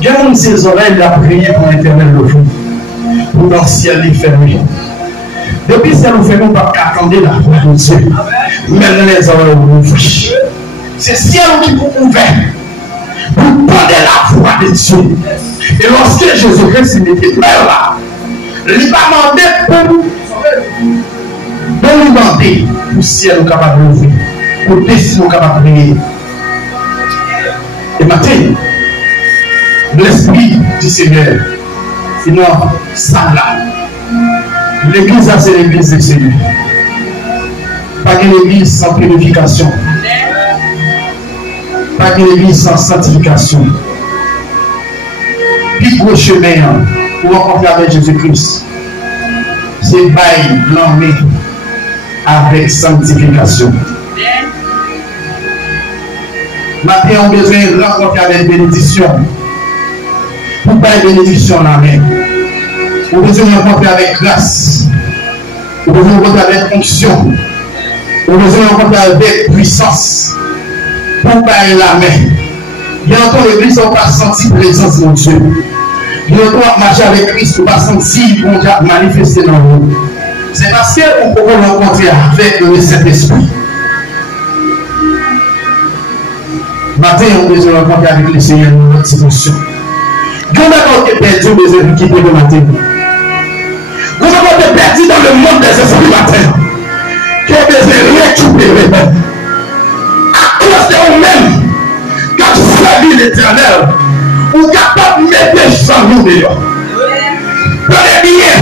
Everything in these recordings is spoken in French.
Il y a une ses oreilles à prier pour l'éternel le fou. Pour dans le ciel, il fermé. Depuis que nous faisons pas attendre la voix de Dieu. Maintenant, les oreilles ouvrent. C'est le ciel qui vous ouvre. Pour entendre la voix de Dieu. Et lorsque Jésus-Christ était là, il n'a pas demandé pour nous demander pour le ciel nous capable d'ouvrir. Pour le destin nous capable de prier. Et maintenant, l'Esprit du Seigneur, sinon, ça là. L'église, c'est l'église du Seigneur. Pas que l'église sans purification. Pas que l'église sans sanctification. Puis gros chemin pour rencontrer avec Jésus-Christ, c'est bail l'emmener avec sanctification. Maintenant, on a besoin de rencontrer avec bénédiction. Pour pas une bénédiction dans la main. On a besoin de rencontrer avec grâce. On a besoin de rencontrer avec fonction. On a besoin de rencontrer avec puissance. Pour pas la main. Bientôt l'église, on va sentir la présence de Dieu. Bientôt, on va marcher avec Christ, on va sentir qu'on va manifester dans nous. C'est parce qu'on peut rencontrer avec le Saint-Esprit. Matin, on a besoin de rencontrer avec le Seigneur dans notre situation. Vous avez perdu des équipes de matin. Vous avez perdu dans le monde des esprits matin. Qui ont besoin de récupérer. À cause de vous-même, quand vous avez l'éternel, vous êtes capable de mettre sans nous dehors. Prenez bien.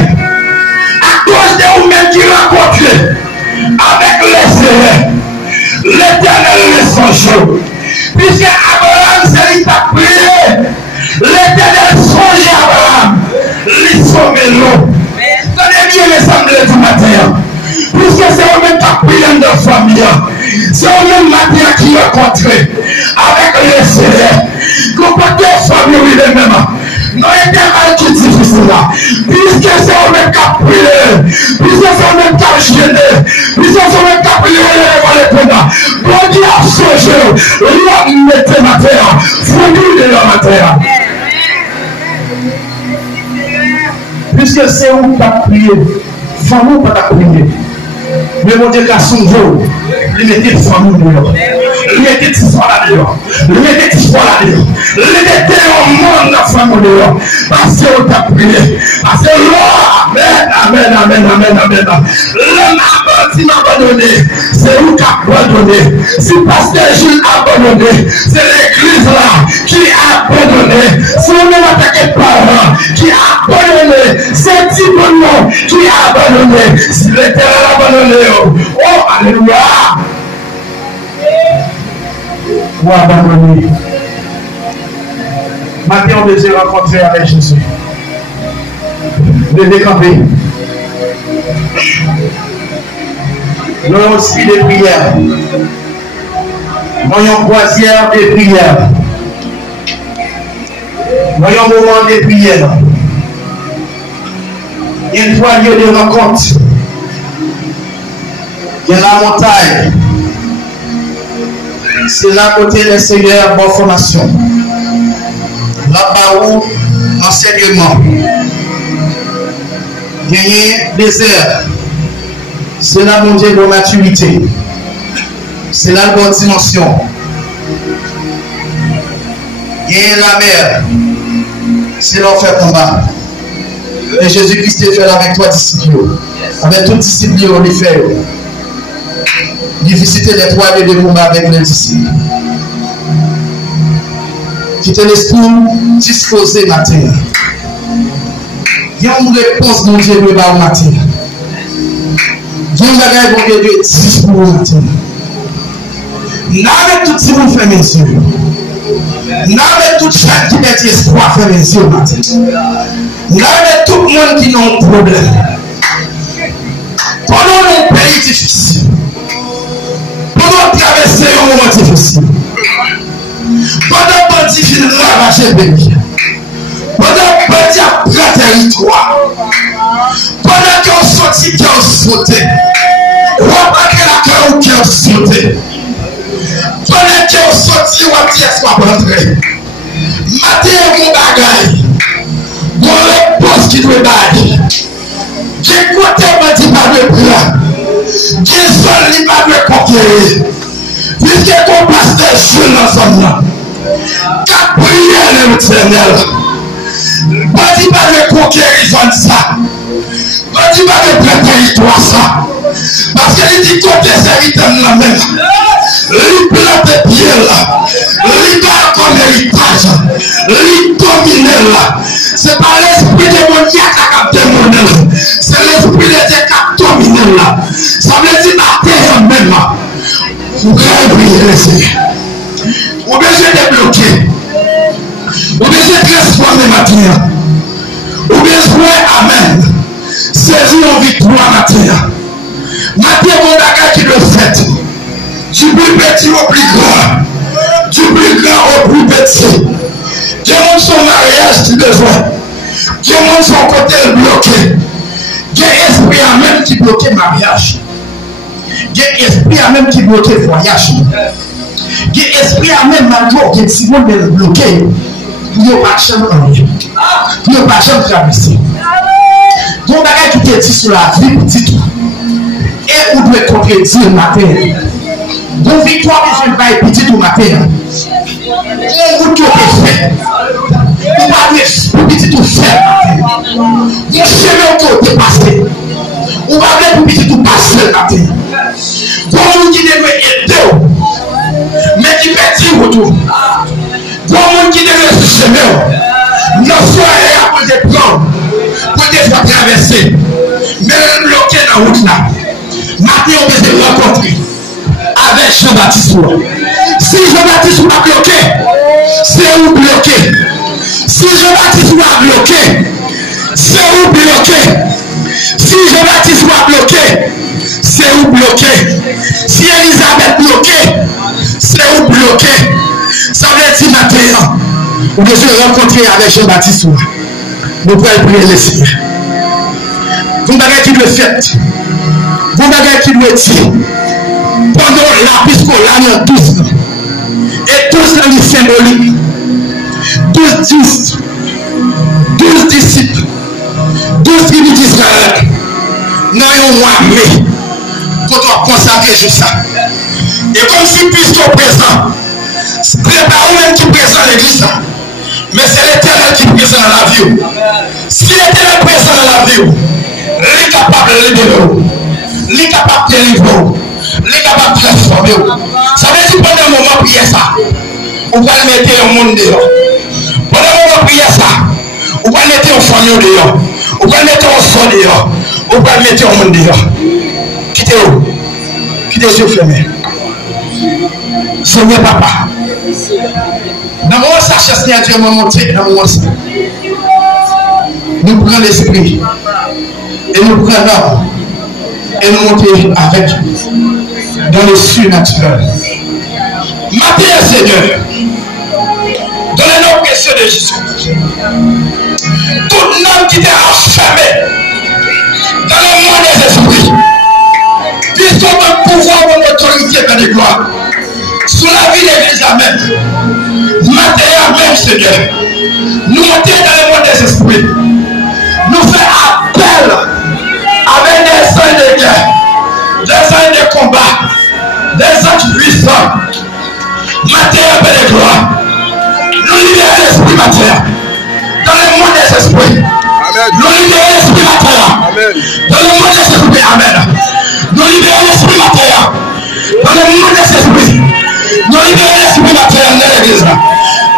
À cause de vous-même qui rencontrez avec les Seigneurs, l'éternel est son jour. Puisque Abraham s'est prié. L'éternel songe Abraham, les sauver l'eau. Tenez bien les assemblées du matin. Puisque c'est vous-même qui a prié de famille. C'est vous-même matin qui a rencontré avec les Seigneurs. Comportez famille lui-même. Non, il y a mal qui est difficile là. Puisque c'est vous-même qui a prié. Puisque c'est vous-même qui a gêné. Puisque c'est vous-même qui a prié. Bon Dieu a changé. L'homme mettait ma terre. Fouille de la terre. Puisque c'est où tu as prié, famille pas t'a prié. Mais mon Dieu, qu'à son jour, il mettait famille dehors. Il mettait des soins là-dedans. Il mettait des soins là-dedans. Il mettait un monde dans la famille dehors. Parce que tu as prié. Parce que Amen, amen, amen, amen. L'homme m'a abandonné. C'est où qui a abandonné. C'est pasteur Gilles abandonné. C'est l'église là qui a abandonné. C'est le même attaqué parents qui a abandonné. C'est Thibault qui a abandonné. C'est l'éternel abandonné. Oh, alléluia. Ou abandonné. Maintenant, on veut rencontrer avec Jésus. De décamper. Nous avons aussi des prières. Nous avons croisière des prières. Nous avons un moment de prières. Il y a une fois lieu de rencontre. Il y a la montagne. C'est là côté des Seigneurs, bonne formation. Là-bas où enseignement. Gagner désert. C'est là mon Dieu de maturité. C'est là la bonne dimension. Gagner la mer. C'est l'enfer combat. Et Jésus-Christ est fait avec toi, disciples. Avec tous les disciples, on les fait. Il visitait les trois lieux de combat avec les disciples. Qui te laisse tout disposer matin. Il y a une réponse mon Dieu de bas matin. Il y a une bagaille mon Dieu de 10 pour le matin. N'avez tout si vous faites mes yeux. N'avez tout chaque qui met espoir faire mes yeux matin. N'avez tout le monde qui n'a un problème. Pendant un pays difficile. Pendant traverser un moment difficile. Pendant que bandit vient ravager le pays. Pendant que bandit a pris territoire. Pendant qu'on sortit, qu'on sauté. Remarquez la cœur qui a sauté. Pendant qu'on sortit, on a dit espoir pour entrer. Matin, mon bagaille. Bon réponse qui doit bailler. J'ai côté m'a dit pas de plan. J'ai seul il pas de conquérir. Puisque qu'on passe des jeunes ensemble. Quatre prières l'éternel. Pas dit pas de conquérir ça. Pas dit pas de préparer toi ça. Parce qu'il dit côté serviteur la même. Il plante pied là. Il garde comme héritage. Il domine là. C'est pas l'esprit démoniaque qui a démoné. C'est l'esprit de Dieu qui a dominé là. Ça veut dire la terre même. Vous pouvez prier le Seigneur. Vous besoin de bloquer. Vous besoin de transformer matin. Vous besoin, amen. Saisir en victoire matin. Matin, mon bagage qui le fait. Du plus petit au plus grand. Du plus grand au plus petit. Dieu montre son mariage qui besoin. Dieu montre son côté bloqué. Dieu esprit à même qui bloque le mariage. Dieu esprit à même qui bloque le voyage. Dieu esprit à même malgré que si vous le bloquez, vous n'avez pas de chance en vie. Vous n'avez pas de chance de traverser. Vous avez qui est sur la vie petite. Et vous devez contredire le matin. Vos victoires ne sont pas petites au matin. Vous qui avez fait. Vous parlez petit tout faire. Vous chemin qui est passé. Vous parlez pour petit tout passer le matin. Vous qui devez aider. Mais qui fait dire autour. Vous qui devez chemin. Nos soirées à cause des plans. Pour des fois traverser. Mais bloqué dans la route là. Maintenant on peut se rencontrer. Avec Jean-Baptiste. Si Jean-Baptiste va bloquer, c'est où bloquer. Si Jean-Baptiste va bloquer, c'est où bloquer. Si Jean-Baptiste va bloquer, c'est où bloquer. Si Elisabeth bloquer, c'est où bloquer. Ça veut dire maintenant, vous devez se rencontrer avec Jean-Baptiste. Vous pouvez prier le Seigneur. Vous n'avez qui le fait. Vous n'avez qui le dire. Pendant la piscine, il y a 12 ans. Et 12 ans, il est symbolique. 12 disciples. 12 tribus d'Israël. Nous avons armé. Quand on consacre juste ça. Et comme si puisqu'au présent, ce n'est pas vous-même qui présente l'église. Mais c'est l'Éternel qui présente dans la vie. Si l'Éternel présente dans la vie, il est capable de libérer. Il est capable de délivrer. Il est capable de transformer. Ça veut dire pendant un moment prier ça. On va mettre le monde dehors. Pendant un moment prier ça. On va mettre un foyer dehors. On va mettre un son dehors. On va mettre un monde dehors. Quittez-vous. Quittez les yeux fermés. Seigneur papa. Dans mon sachet, Seigneur Dieu m'a monté. Dans mon sachet. Nous prenons l'esprit. Et nous prenons. Et nous montons avec dans le surnaturel. Matin, Seigneur, dans le nom précieux de Jésus, tout homme qui est enfermé dans le monde des esprits, puisqu'on a le pouvoir, mon autorité et de gloire, sur la vie de l'Église, amen. Matin, amen, Seigneur, nous montons dans le monde des esprits, nous faisons appel avec des signes de guerre, des signes de combat, des anges puissants. Matière et de gloire. Nous libérons l'esprit matière dans le monde des esprits. Nous libérons l'esprit matière dans le monde des esprits. Amen. Nous libérons l'esprit matière dans le monde des esprits. Nous libérons l'esprit matière dans l'église.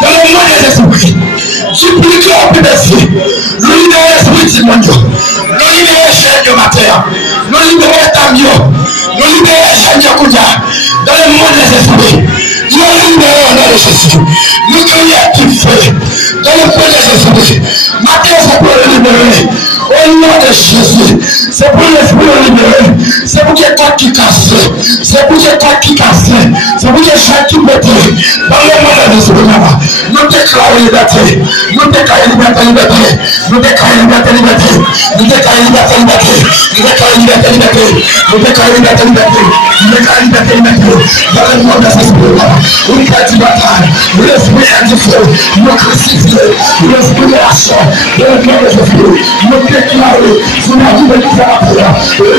Dans le monde des esprits. Du plus grand au plus petit. Nous libérons l'esprit du monde. Nous libérons chaîne de matière. Nous libérons Tamio. Nous libérons chaîne de Koudia. Dans le monde des esprits. Nous libérons au nom de Jésus. Nous crions qui fait. Dans le monde des esprits. Matin, c'est pour le libérer. Au nom de Jésus. C'est pour l'esprit le libérer. C'est pour qu'il y ait quoi qui casse. C'est pour qu'il y ait quoi qui casse. C'est pour qu'il y ait quoi qui mette. Dans le monde des esprits. Nous te déclarons liberté. Nous déclarons liberté, liberté. Nous déclarons liberté, liberté. Nous déclarons liberté, liberté. Nous déclarons liberté, liberté. Nous déclarons liberté, liberté. Nous déclarons liberté, liberté. Dans le monde de ce spirit-là, où il y a du bataille, l'esprit est du feu, nous crucifions, l'esprit de la chair, dans le monde de ce spirit, nous déclarons sur la vie de l'Israël,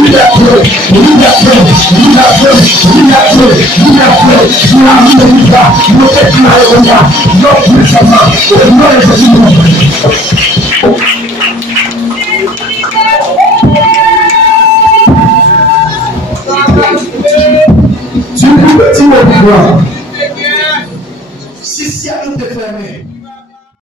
liberté, liberté, liberté, liberté, liberté, sur la vie de l'Israël, nous déclarons non puissamment, au nom de Jésus. Tu es petit au pouvoir.